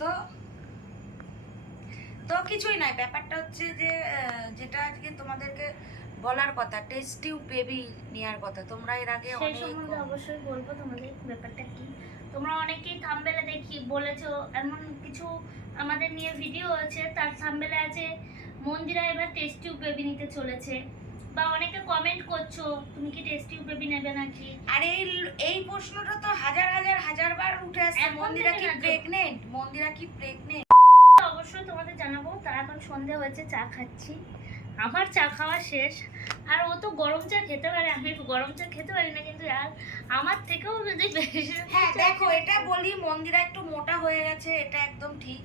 তো তো কিছুই নাই। ব্যাপারটা হচ্ছে যে যেটা আজকে তোমাদেরকে বলার কথা টেস্ট টিউব বেবি নেওয়ার কথা। তোমরা এর আগে সেই সম্বন্ধে অবশ্যই বলব তোমাদের ব্যাপারটা কি। তোমরা অনেকেই থাম্বেলে দেখি বলেছ এমন কিছু আমাদের নিয়ে ভিডিও আছে। তার থাম্বেলে আছে মন্দিরা এবার টেস্ট টিউব বেবি নিতে চলেছে। বা অনেকে কমেন্ট করছ তুমি কি টেস্ট বেবি নেবে নাকি? আর এই এই প্রশ্নটা তো হাজার হাজার হাজার বার উঠে আসছে। মন্দিরা কি প্রেগনেন্ট মন্দিরা কি প্রেগনেন্ট অবশ্যই তোমাদের জানাব। তার এখন সন্ধে হয়েছে চা খাচ্ছি। আমার চা খাওয়া শেষ। আর ও তো গরম চা খেতে পারে আমি গরম চা খেতে পারি না কিন্তু আর আমার থেকেও যদি হ্যাঁ দেখো এটা বলি মন্দিরা একটু মোটা হয়ে গেছে এটা একদম ঠিক।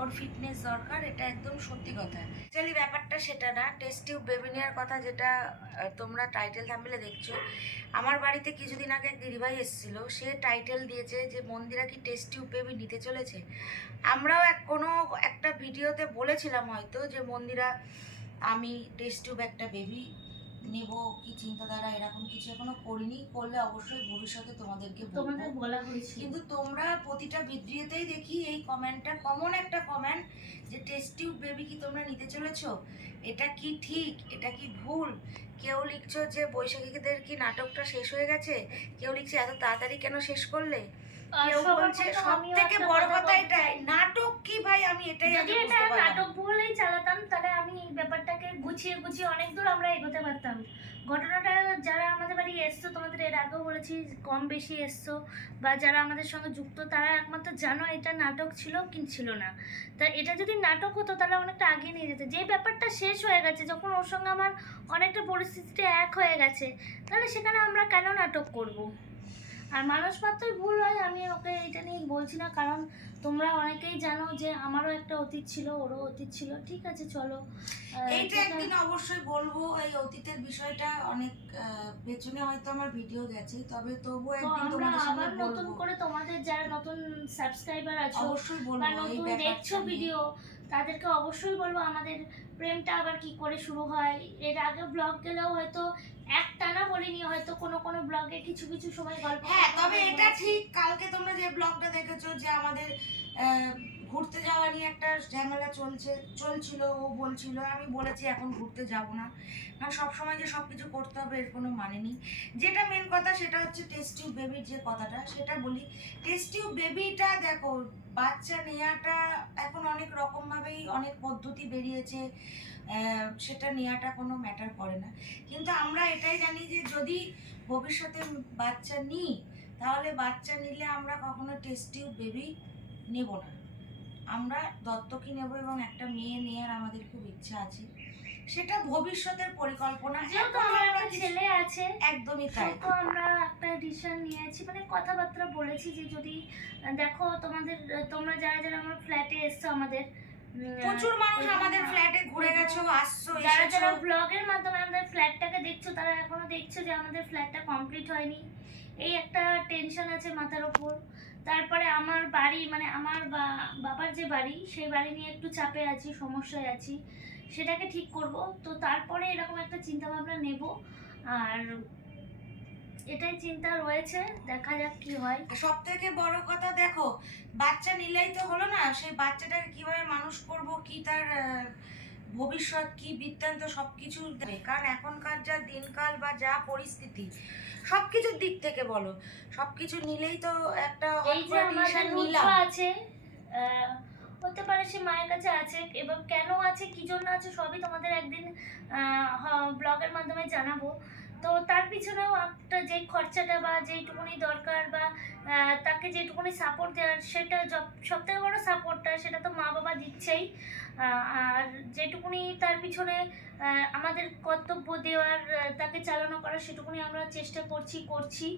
ওর ফিটনেস দরকার, এটা একদম সত্যি কথা। অ্যাকচুয়ালি ব্যাপারটা সেটা না টেস্ট টিউব বেবি নেওয়ার কথা যেটা তোমরা টাইটেল থাম্বেলে দেখছ। আমার বাড়িতে কিছুদিন আগে এক দিদিভাই এসেছিল, সে টাইটেল দিয়েছে যে, মন্দিরা কি টেস্ট টিউব বেবি নিতে চলেছে? আমরাও এক কোনো, একটা ভিডিওতে বলেছিলাম হয়তো যে, মন্দিরা, আমি টেস্ট টিউব একটা বেবি নেব কি চিন্তাধারা এরকম কিছু এখনও করিনি করলে অবশ্যই ভবিষ্যতে তোমাদেরকে তোমাদের বলা হয়েছিল। কিন্তু তোমরা প্রতিটা ভিডিওতেই দেখি এই কমেন্টটা কমন একটা কমেন্ট যে টেস্ট টিউব বেবি কি তোমরা নিতে চলেছো? এটা কি ঠিক? এটা কি ভুল? কেউ লিখছো যে বৈশাখীদের কি নাটকটা শেষ হয়ে গেছে? কেউ লিখছে এত তাড়াতাড়ি কেন শেষ করলে? কেউ বলছে সব থেকে বড় কথা এটাই নাটক কি ভাই? আমি এটাই যদি এটা নাটক বলেই চালাতাম তাহলে আমি এই ব্যাপারটাকে গুছিয়ে গুছিয়ে অনেক দূর আমরা এগোতে পারতাম। ঘটনাটা যারা আমাদের বাড়ি এসছো তোমাদের এর আগেও বলেছি কম বেশি এসছো বা যারা আমাদের সঙ্গে যুক্ত তারা একমাত্র জানো এটা নাটক ছিল কি ছিল না। তা এটা যদি নাটক হতো তাহলে অনেকটা আগে নিয়ে যেত। যে ব্যাপারটা শেষ হয়ে গেছে যখন ওর সঙ্গে আমার অনেকটা পরিস্থিতিটা এক হয়ে গেছে তাহলে সেখানে আমরা কেন নাটক করব? আর মানুষ মাত্রই ভুল হয় আমি ওকে এটা নিয়ে বলছি না। কারণ তোমরা অনেকেই জানো যে আমারও একটা অতীত ছিল ওরও অতীত ছিল। ঠিক আছে চলো। এইটা একদিন অবশ্যই বলব এই অতীতের বিষয়টা অনেক পেছনে হয়তো আমার ভিডিও গেছে তবে তবু একদিন তোমাদের আবার নতুন করে তোমাদের যারা নতুন সাবস্ক্রাইবার আছো অবশ্যই বলব নতুন দেখছ ভিডিও তাদেরকে অবশ্যই বলব আমাদের প্রেমটা আবার কি করে শুরু হয়? এর আগে ব্লগ গেলেও হয়তো এক টানা বলিনি হয়তো কোনো কোনো ব্লগে কিছু কিছু সময় গল্প হ্যাঁ তবে এটা ঠিক কালকে তোমরা যে ব্লগটা দেখেছ যে আমাদের ঘুরতে যাওয়া নিয়ে একটা ঝামেলা চলছে চলছিল ও বলছিল আমি বলেছি এখন ঘুরতে যাব না। কারণ সবসময় যে সব কিছু করতে হবে এর কোনো মানে নেই। যেটা মেন কথা সেটা হচ্ছে টেস্ট টিউব বেবির যে কথাটা সেটা বলি। টেস্ট টিউব বেবিটা দেখো বাচ্চা নেওয়াটা এখন অনেক রকমভাবেই অনেক পদ্ধতি বেরিয়েছে। সেটা নেওয়াটা কোনো ম্যাটার করে না। কিন্তু আমরা এটাই জানি যে যদি ভবিষ্যতে বাচ্চা নিই তাহলে বাচ্চা নিলে আমরা কখনো টেস্ট টিউব বেবি নেব না। আমরা দত্তকই নেব এবং একটা মেয়ে নেওয়ার আমাদের খুব ইচ্ছা আছে। সেটা ভবিষ্যতের পরিকল্পনা। যেহেতু আমার একটা ছেলে আছে একদমই তাই। তো আমরা একটা ডিসিশন নিয়েছি। মানে কথাবার্তা বলেছি যে যদি দেখো তোমাদের তোমরা যারা যারা আমার ফ্ল্যাটে এসছো আমাদের প্রচুর মানুষ আমাদের ফ্ল্যাটে আসছো যারা যারা ব্লগের মাধ্যমে আমাদের ফ্ল্যাটটাকে দেখছ তারা এখনও দেখছ যে আমাদের ফ্ল্যাটটা কমপ্লিট হয়নি। এই একটা টেনশন আছে মাথার ওপর। তারপরে আমার বাড়ি মানে আমার বাবার যে বাড়ি সেই বাড়ি নিয়ে একটু চাপে আছি সমস্যায় আছি। সেটাকে ঠিক করব। তো তারপরে এরকম একটা চিন্তা ভাবনা নেব। আর এটাই চিন্তা রয়েছে দেখা যাক কি হয়। সব থেকে বড় কথা দেখো বাচ্চা নিলেই তো হলো না। সেই বাচ্চাটাকে কীভাবে মানুষ করব কি তার ভবিষ্যৎ কি বৃত্তান্ত সব কিছু কারণ এখনকার যা দিনকাল বা যা পরিস্থিতি সব কিছুর দিক থেকে বলো। সবকিছু নিলেই তো একটা নিলাম। আছে হতে পারে সে মায়ের কাছে আছে এবং কেন আছে কি জন্য আছে সবই তোমাদের একদিন ব্লগের মাধ্যমে জানাব। তো তার পিছনেও একটা যে খরচাটা বা যেটুকুনি দরকার বা তাকে যেটুকুনি সাপোর্ট দেওয়ার সেটা সব থেকে বড় সাপোর্টটা সেটা তো মা বাবা দিচ্ছেই আর যেটুকুনি তার পিছনে আমাদের কর্তব্য দেওয়ার তাকে চালনা করার সেটুকুনি আমরা চেষ্টা করছি করছি।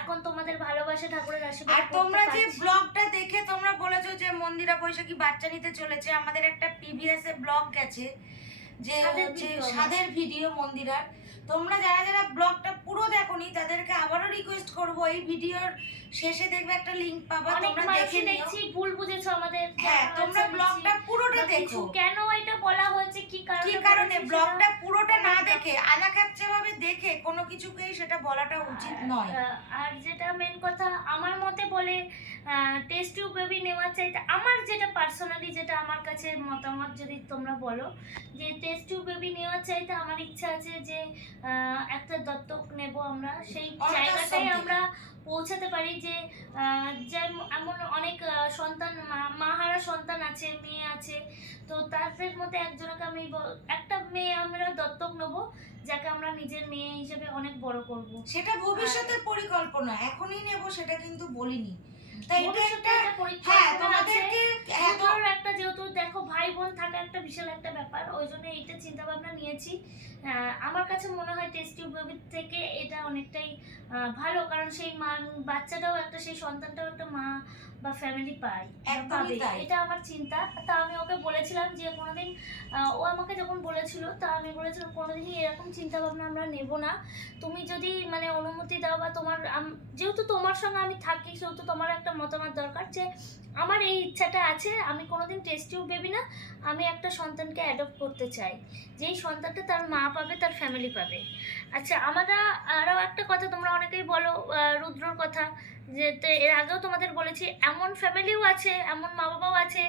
এখন তোমাদের ভালোবাসা ঠাকুরের আশীর্বাদ আর তোমরা যে ব্লগটা দেখে তোমরা বলেছ যে মন্দিরা বৈশাখী বাচ্চা নিতে চলেছে আমাদের একটা পিবিএস এ ব্লগ গেছে। যে। স্বাদের ভিডিও মন্দিরার। তোমরা যারা যারা ব্লগটা পুরো দেখোনি তাদেরকে আবারও রিকোয়েস্ট করব এই ভিডিওর শেষে দেখবে একটা লিংক পাবা তোমরা দেখে দেখছি ভুল বুঝেছ আমাদের। হ্যাঁ তোমরা ব্লগটা পুরোটা বা দেখো। কেন এটা বলা হয়েছে কি কারণে কি কারণে? ব্লগটা পুরোটা না দেখে আলাকাচ্চা ভাবে দেখে কোনো কিছুকেই সেটা বলাটা উচিত নয়। আর যেটা মেন কথা আমার মতে বলে টেস্ট টিউব বেবি নেওয়ার চাইতে আমার যেটা পার্সোনালি যেটা আমার কাছে মতামত যদি তোমরা বলো যে টেস্ট টিউব বেবি নেওয়ার চাইতে আমার ইচ্ছা আছে যে একটা দত্তক নেব আমরা। সেই জায়গাটাই আমরা পৌঁছাতে পারি যে এমন অনেক সন্তান মা- মাহারা সন্তান আছে মেয়ে আছে। তো তাদের মধ্যে একজনকে আমি একটা মেয়ে আমরা দত্তক নেব যাকে আমরা নিজের মেয়ে হিসেবে অনেক বড় করব। সেটা ভবিষ্যতের পরিকল্পনা। এখনই নেব সেটা কিন্তু বলিনি। তাই এটা একটা একটা হ্যাঁ তোমাদেরকে এত একটা যেহেতু দেখো ভাই বোন থাকা একটা বিশাল একটা ব্যাপার ওই জন্য এইটা চিন্তা ভাবনা নিয়েছি। আহ, আমার কাছে মনে হয় টেস্ট টিউবের থেকে এটা অনেকটাই আহ, ভালো কারণ সেই মা বাচ্চাটাও একটা সেই সন্তানটাও একটা মা বা ফ্যামিলি পাই পাবে। এটা আমার চিন্তা। তা আমি ওকে বলেছিলাম যে কোনোদিন ও আমাকে যখন বলেছিল তা আমি বলেছিলাম কোনোদিনই এরকম চিন্তা ভাবনা আমরা নেব না। তুমি যদি মানে অনুমতি দাও বা তোমার যেহেতু তোমার সঙ্গে আমি থাকি সেহেতু তোমার একটা মতামত দরকার যে আমার এই ইচ্ছাটা আছে আমি কোনোদিন টেস্ট টিউব বেবি না আমি একটা সন্তানকে অ্যাডপ্ট করতে চাই। যেই সন্তানটা তার মা পাবে তার ফ্যামিলি পাবে। আচ্ছা আমরা আরও একটা কথা তোমরা অনেকেই বলো রুদ্রর কথা। যে এর আগেও তোমাদের বলেছি, এমন ফ্যামিলিও আছে, এমন মা বাবাও আছে,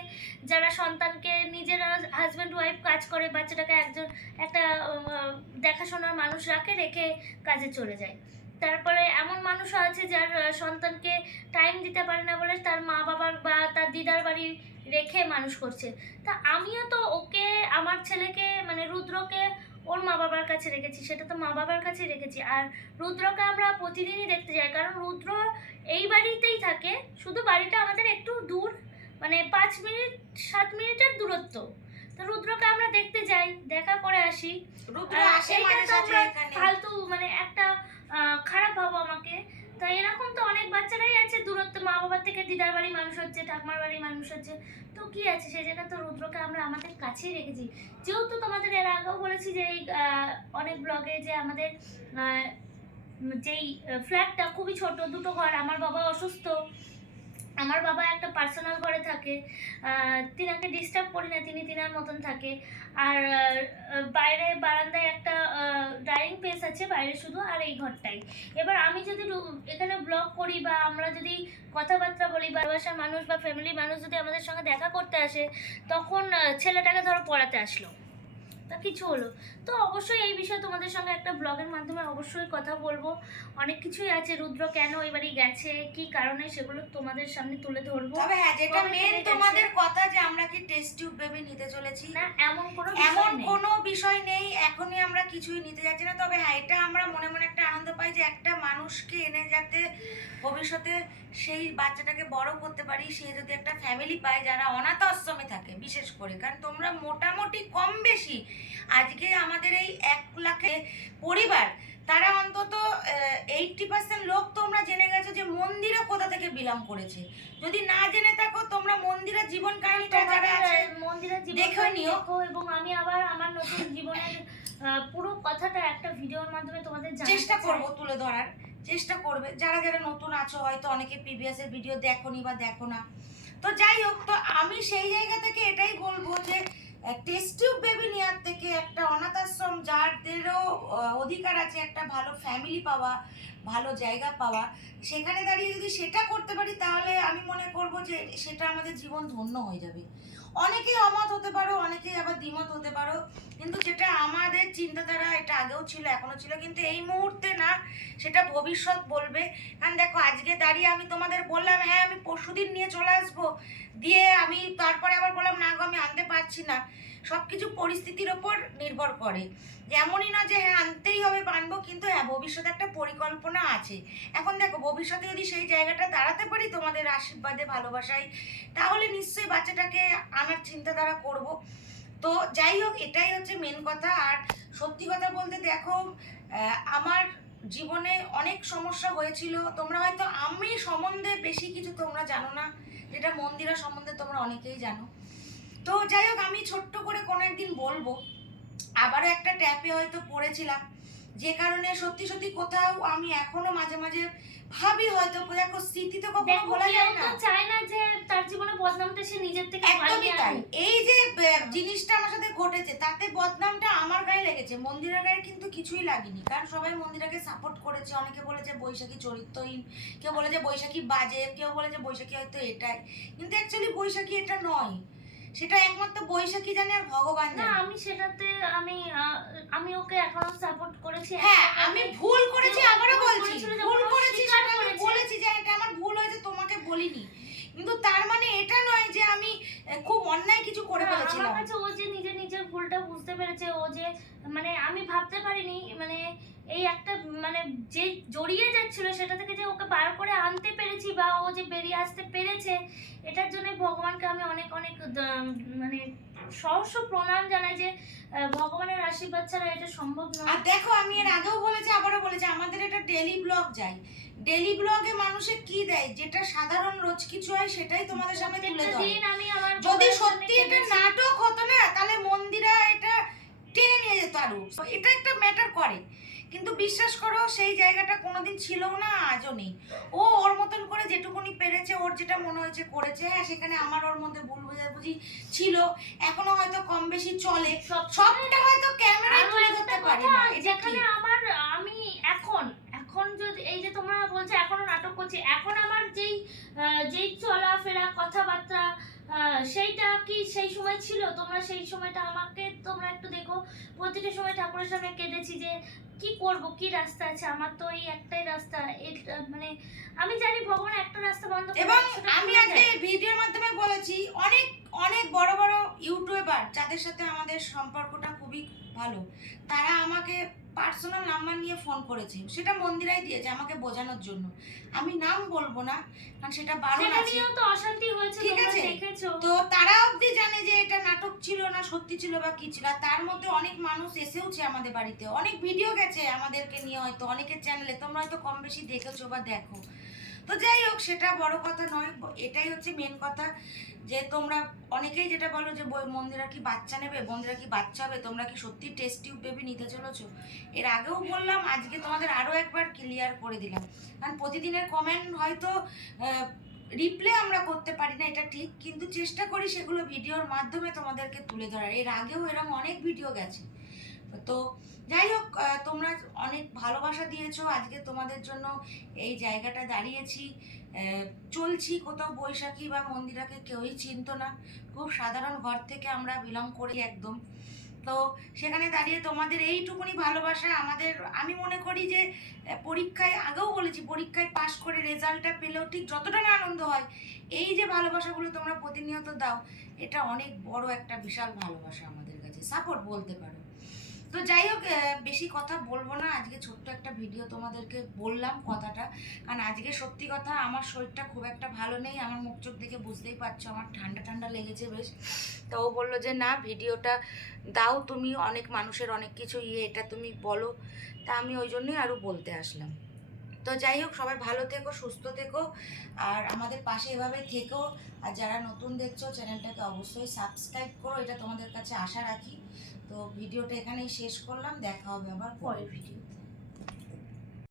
যারা সন্তানকে নিজেরা হাজব্যান্ড ওয়াইফ কাজ করে, বাচ্চাটাকে একজন, একটা দেখাশোনার মানুষ রাখে, রেখে কাজে চলে যায়। তারপরে এমন মানুষও আছে যার সন্তানকে টাইম দিতে পারে না বলে তার মা বাবার বা তার দিদার বাড়ি রেখে মানুষ করছে। তা আমিও তো ওকে, আমার ছেলেকে মানে রুদ্রকে ওর মা বাবার কাছে রেখেছি, সেটা তো মা বাবার কাছেই রেখেছি। আর রুদ্রকে আমরা প্রতিদিনই দেখতে যাই, কারণ রুদ্র এই বাড়িতেই থাকে। শুধু বাড়িটা আমাদের একটু দূর মানে পাঁচ মিনিট সাত মিনিটের দূরত্ব। তো রুদ্রকে আমরা দেখতে যাই দেখা করে আসি। ফালতু মানে একটা খারাপ ভাবো আমাকে। তো এরকম তো অনেক বাচ্চারাই আছে দূরত্ব মা বাবার থেকে দিদার বাড়ি মানুষ হচ্ছে ঠাকুমার বাড়ি মানুষ হচ্ছে। তো কি আছে? সেই জায়গায় তো রুদ্রকে আমরা আমাদের কাছেই রেখেছি। যেহেতু তোমাদের এর আগেও বলেছি যে এই অনেক ব্লগে যে আমাদের যেই ফ্ল্যাটটা খুবই ছোট, দুটো ঘর, আমার বাবা অসুস্থ। আমার বাবা একটা পার্সোনাল ঘরে থাকে। তিনাকে ডিস্টার্ব করি না, তিনি তিনার মতন থাকে। আর বাইরে বারান্দায় একটা ডাইনিং প্লেস আছে, বাইরে শুধু আর এই ঘরটাই। এবার আমি যদি এখানে ব্লগ করি বা আমরা যদি কথাবার্তা বলি ভাষার মানুষ বা ফ্যামিলির মানুষ যদি আমাদের সঙ্গে দেখা করতে আসে, তখন ছেলেটাকে ধরো পড়াতে আসলো। তা কিছু হলো। তো অবশ্যই এই বিষয়ে তোমাদের সঙ্গে একটা ব্লগের মাধ্যমে অবশ্যই কথা বলব। অনেক কিছুই আছে। রুদ্র কেন বাড়ি গেছে? কি কারণে সেগুলো তোমাদের সামনে তুলে ধরবো? তবে হ্যাঁ যেটা মেন তোমাদের কথা যে আমরা কি টেস্ট টিউব বেবি নিতে চলেছি না এমন কোনো এমন। কোনো বিষয় নেই এখনই আমরা কিছুই নিতে যাচ্ছি না। তবে হ্যাঁ এটা আমরা মনে মনে একটা আনন্দ পাই যে একটা মানুষকে এনে যাতে ভবিষ্যতে সেই বাচ্চাটাকে বড় করতে পারি সে যদি একটা ফ্যামিলি পায় যারা অনাথ আশ্রমে থাকে বিশেষ করে কারণ তোমরা মোটামুটি কম বেশি আজকে আমাদের এই এক লাখে পরিবার তারা অন্তত এইটটি পার্সেন্ট লোক তোমরা জেনে গেছো যে মন্দিরা কোথা থেকে বিলং করেছে যদি না জেনে থাকো তোমরা মন্দিরের জীবন কাহিনীটা যারা আছে মন্দিরের জীবন দেখে নিও। এবং আমি আবার আমার নতুন জীবনের পুরো কথাটা একটা ভিডিওর মাধ্যমে তোমাদের চেষ্টা। করব তুলে ধরার চেষ্টা করবে। যারা যারা নতুন আছো, হয়তো অনেকে প্রিভিয়াস এর ভিডিও দেখোনি বা দেখো না। তো যাই হোক, তো আমি সেই জায়গা থেকে এটাই বলব যে টেস্টিউব বেবি নেওয়ার থেকে একটা অনাথ আশ্রম যাদেরও অধিকার আছে একটা ভালো ফ্যামিলি পাওয়া, ভালো জায়গা পাওয়া, সেখানে দাঁড়িয়ে যদি সেটা করতে পারি, তাহলে আমি মনে করব যে সেটা আমাদের জীবন ধন্য হয়ে যাবে। অনেকেই অমত হতে পারো, অনেকেই আবার দ্বিমত হতে পারো। কিন্তু যেটা আমাদের চিন্তাধারা, এটা আগেও ছিল, এখনও ছিল। কিন্তু এই মুহূর্তে না, সেটা ভবিষ্যৎ বলবে। কারণ দেখো, আজকে দাঁড়িয়ে আমি তোমাদের বললাম হ্যাঁ আমি পরশুদিন নিয়ে চলে আসব। দিয়ে আমি তারপরে আবার বললাম, না গো, আমি আনতে পারছি না। সব কিছু পরিস্থিতির ওপর নির্ভর করে। এমনই না যে হ্যাঁ আনতেই হবে, আনব, কিন্তু হ্যাঁ ভবিষ্যতে একটা পরিকল্পনা আছে। এখন দেখো, ভবিষ্যতে যদি সেই জায়গাটা দাঁড়াতে পারি তোমাদের আশীর্বাদে, ভালোবাসায়, তাহলে নিশ্চয়ই বাচ্চাটাকে আনার চিন্তাধারা করব। তো যাই হোক, এটাই হচ্ছে মেন কথা। আর সত্যি কথা বলতে দেখো আমার জীবনে অনেক সমস্যা হয়েছিল। তোমরা হয়তো আমি সম্বন্ধে বেশি কিছু তোমরা জানো না। যেটা মন্দিরা সম্বন্ধে তোমরা অনেকেই জানো। তো যাই হোক আমি ছোট্ট করে কোনো একদিন বলব আবারও একটা ট্যাপে হয়তো পড়েছিলাম যে কারণে সত্যি সত্যি কোথাও আমি এখনও মাঝে মাঝে ভাবি হয়তো দেখো স্মৃতি তো কখনো বলা যায় না। চায় না যে তার জীবনে বদনামটা সে নিজের থেকে একদমই তাই। এই যে জিনিসটা আমার সাথে ঘটেছে তাতে বদনামটা আমার গায়ে লেগেছে মন্দিরের গায়ে কিন্তু কিছুই লাগেনি কারণ সবাই মন্দিরাকে সাপোর্ট করেছে অনেকে বলেছে বৈশাখী চরিত্রহীন কেউ বলে যে বৈশাখী বাজে কেউ বলে যে বৈশাখী হয়তো এটাই কিন্তু অ্যাকচুয়ালি বৈশাখী এটা নয়। সেটা একমাত্র বৈশাখী জানে আর ভগবান না আমি সেটাতে আমি আমি ওকে এখনও সাপোর্ট করেছি। হ্যাঁ আমি ভুল করেছি আবারও বলছি। ভুল করেছি সেটা আমি বলেছি যে এটা আমার ভুল হয়েছে তোমাকে বলিনি। কিন্তু তার মানে এটা নয় যে আমি খুব অন্যায় কিছু করে ফেলেছিলাম আমার কাছে ও যে নিজে নিজের ভুলটা বুঝতে পেরেছে ও যে মানে আমি ভাবতে পারিনি মানে এই একটা মানে যে জড়িয়ে যাচ্ছিল সেটা থেকে যে ওকে বার করে আনতে পেরেছি বা ও যে বেরিয়ে আসতে পেরেছে এটার জন্য ভগবানকে আমি অনেক অনেক মানে সহস্র প্রণাম জানাই যে ভগবানের আশীর্বাদ ছাড়া এটা সম্ভব নয়। আর দেখো আমি এর আগেও বলেছি আবারও বলেছি আমাদের এটা ডেলি ব্লগ যাই। ডেলি ব্লগে মানুষে কি দেয়? যেটা সাধারণ রোজ কিছু হয় সেটাই তোমাদের সামনে তুলে ধরে। দিন আমি আমার যদি সত্যি এটা নাটক হতো না তাহলে মন্দিরা এটা টেনে নিয়ে যেত আরও। এটা একটা ম্যাটার করে। কিন্তু বিশ্বাস করো সেই জায়গাটা কোনোদিন ছিল না আজও নেই। ও ওর মতন করে যেটুকুনি পেরেছে ওর যেটা মনে হয়েছে করেছে হ্যাঁ সেখানে আমার ওর মধ্যে ভুল বোঝাবুঝি ছিল এখনও হয়তো কম বেশি চলে। সব সবটা হয়তো ক্যামেরায় তুলে ধরতে পারি না যেখানে আমার আমি এখন এখন যদি এই যে তোমরা বলছো এখনও নাটক করছি এখন আমার যেই যেই চলাফেরা কথাবার্তা সেইটা কি সেই সময় ছিল? তোমরা সেই সময়টা আমাকে তোমরা একটু দেখো। প্রতিটা সময় ঠাকুরের সামনে কেঁদেছি যে কি করব? কি রাস্তা আছে? আমার তো এই একটাই রাস্তা। মানে আমি জানি ভগবান একটা রাস্তা বন্ধ করে এবং আমি একটা আজকে ভিডিওর মাধ্যমে বলেছি অনেক অনেক বড় বড় ইউটিউবার যাদের সাথে আমাদের সম্পর্কটা খুবই ভালো তারা আমাকে পার্সোনাল নাম্বার নিয়ে ফোন করেছে। সেটা মন্দিরাই দিয়েছে আমাকে বোঝানোর জন্য। আমি নাম বলব না কারণ সেটা বারণ আছে। তো অশান্তি হয়েছে ঠিক আছে। দেখেছ। তো তারা অবধি জানে যে এটা নাটক ছিল না সত্যি ছিল বা কি ছিল। তার মধ্যে অনেক মানুষ এসেওছে আমাদের বাড়িতে। অনেক ভিডিও গেছে আমাদেরকে নিয়ে হয়তো অনেকের চ্যানেলে তোমরা হয়তো কম বেশি দেখেছ বা দেখো। তো যাই হোক, সেটা বড় কথা নয়, এটাই হচ্ছে মেন কথা। যে তোমরা অনেকেই যেটা বলো যে মন্দিরা কি বাচ্চা নেবে? মন্দিরা কি বাচ্চা হবে? তোমরা কি সত্যি টেস্ট টিউব বেবি নিতে চলেছো? এর আগেও বললাম, আজকে তোমাদের আরও একবার ক্লিয়ার করে দিলাম। কারণ প্রতিদিনের কমেন্ট হয়তো রিপ্লে আমরা করতে পারি না, এটা ঠিক। কিন্তু চেষ্টা করি সেগুলো ভিডিওর মাধ্যমে তোমাদেরকে তুলে ধরার। এর আগেও এরকম অনেক ভিডিও গেছে। তো যাই হোক তোমরা অনেক ভালোবাসা দিয়েছ। আজকে তোমাদের জন্য এই জায়গাটা দাঁড়িয়েছি। চলছি কোথাও বৈশাখী বা মন্দিরাকে কেউই চিনতো না। খুব সাধারণ ঘর থেকে আমরা বিলং করি একদম। তো সেখানে দাঁড়িয়ে তোমাদের এইটুকুনি ভালোবাসা আমাদের, আমি মনে করি যে পরীক্ষায়, আগেও বলেছি, পরীক্ষায় পাশ করে রেজাল্টটা পেলেও ঠিক যতটা না আনন্দ হয়, এই যে ভালোবাসাগুলো তোমরা প্রতিনিয়ত দাও, এটা অনেক বড় একটা বিশাল ভালোবাসা আমাদের কাছে। সাপোর্ট বলতে পারো। তো যাই হোক বেশি কথা বলব না। আজকে ছোট্ট একটা ভিডিও তোমাদেরকে বললাম কথাটা। কারণ আজকে সত্যি কথা আমার শরীরটা খুব একটা ভালো নেই। আমার মুখ চোখ দেখে বুঝতেই পারছ, আমার ঠান্ডা ঠান্ডা লেগেছে বেশ। তো ও বলল যে, না ভিডিওটা দাও তুমি। অনেক মানুষের অনেক কিছু ইয়ে এটা তুমি বলো। তা আমি ওই জন্যই আরও বলতে আসলাম। তো যাই হোক, সবাই ভালো থেকো, সুস্থ থেকো। আর আমাদের পাশে এভাবে থেকো। আর যারা নতুন দেখছ, চ্যানেলটাকে অবশ্যই সাবস্ক্রাইব করো, এটা তোমাদের কাছে আশা রাখি। তো ভিডিওটা এখানেই শেষ করলাম, দেখা হবে আবার পরের ভিডিও